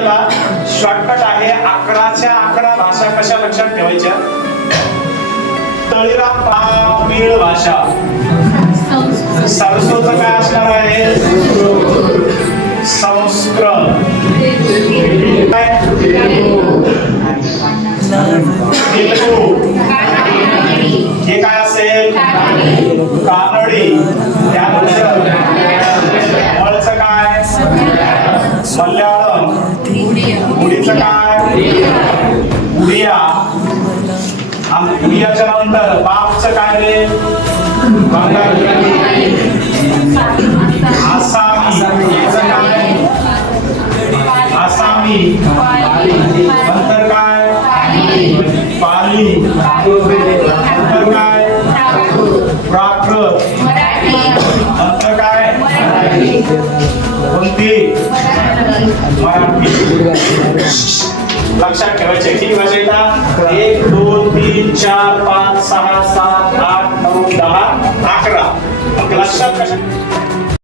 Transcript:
आपल्याला शॉर्टकट आहे आकडाच्या आकडा भाषा कशा लक्षात ठेवायच्या? तळीराम तामिळ भाषा. संस्कृत काय असणार आहे? संस्कृत. काय हे काय असेल? कानडी. त्यानंतर काय? मल्ल्या उडीचं काय? उडिया उडियाच्या नंतर बापचं काय रे? आसामी. काय? आसामी. नंतर काय? पाली. नंतर काय? प्राकृत कोणती मराठी लक्षात ठेवायचे. किती भाषा येतात एक दोन तीन चार पाच सहा सात आठ नऊ दहा अकरा. लक्षात कशा